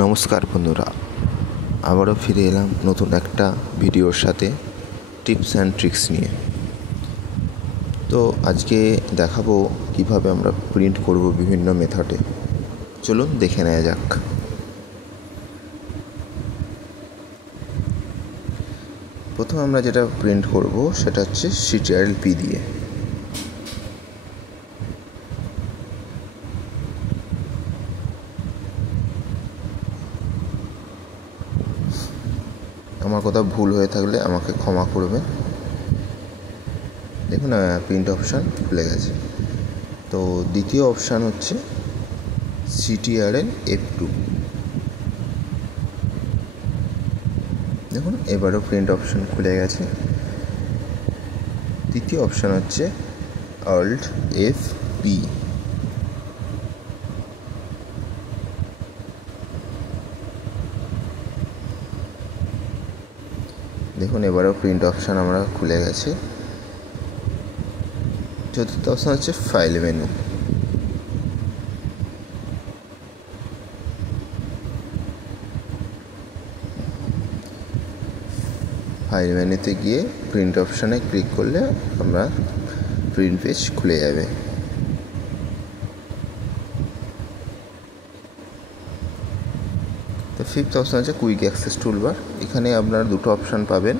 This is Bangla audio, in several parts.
নমস্কার বন্ধুরা, আবারও ফিরে এলাম নতুন একটা ভিডিওর সাথে টিপস অ্যান্ড ট্রিক্স নিয়ে। তো আজকে দেখাবো কিভাবে আমরা প্রিন্ট করব বিভিন্ন মেথডে। চলুন দেখে নেওয়া যাক। প্রথমে আমরা যেটা প্রিন্ট করব সেটা হচ্ছে CTRL-P দিয়ে। আমার কোথাও ভুল হয়ে থাকলে আমাকে ক্ষমা করবেন। দেখুন প্রিন্ট অপশান খুলে গেছে। তো দ্বিতীয় অপশান হচ্ছে CTRL-F2। দেখুন এবারও প্রিন্ট অপশান খুলে গেছে। তৃতীয় অপশান হচ্ছে Alt-F-P। দেখুন এবারেও প্রিন্ট অপশান আমরা খুলে গেছে। চতুর্থ অপশান হচ্ছে ফাইল মেনু। ফাইল মেনুতে গিয়ে প্রিন্ট অপশানে ক্লিক করলে আমরা প্রিন্ট পেজ খুলে যাবে। তো ফিফথ অপশান হচ্ছে কুইক অ্যাক্সেস টুলবার। এখানে আপনারা দুটো অপশান পাবেন,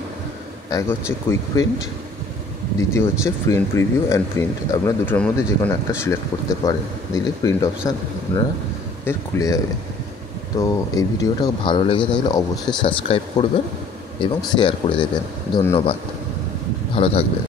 এক হচ্ছে কুইক প্রিন্ট, দ্বিতীয় হচ্ছে প্রিন্ট প্রিভিউ অ্যান্ড প্রিন্ট। আপনারা দুটোর মধ্যে যে কোনো একটা সিলেক্ট করতে পারেন, দিলে প্রিন্ট অপশান আপনাদের খুলে যাবে। তো এই ভিডিওটা ভালো লেগে থাকলে অবশ্যই সাবস্ক্রাইব করবেন এবং শেয়ার করে দেবেন। ধন্যবাদ, ভালো থাকবেন।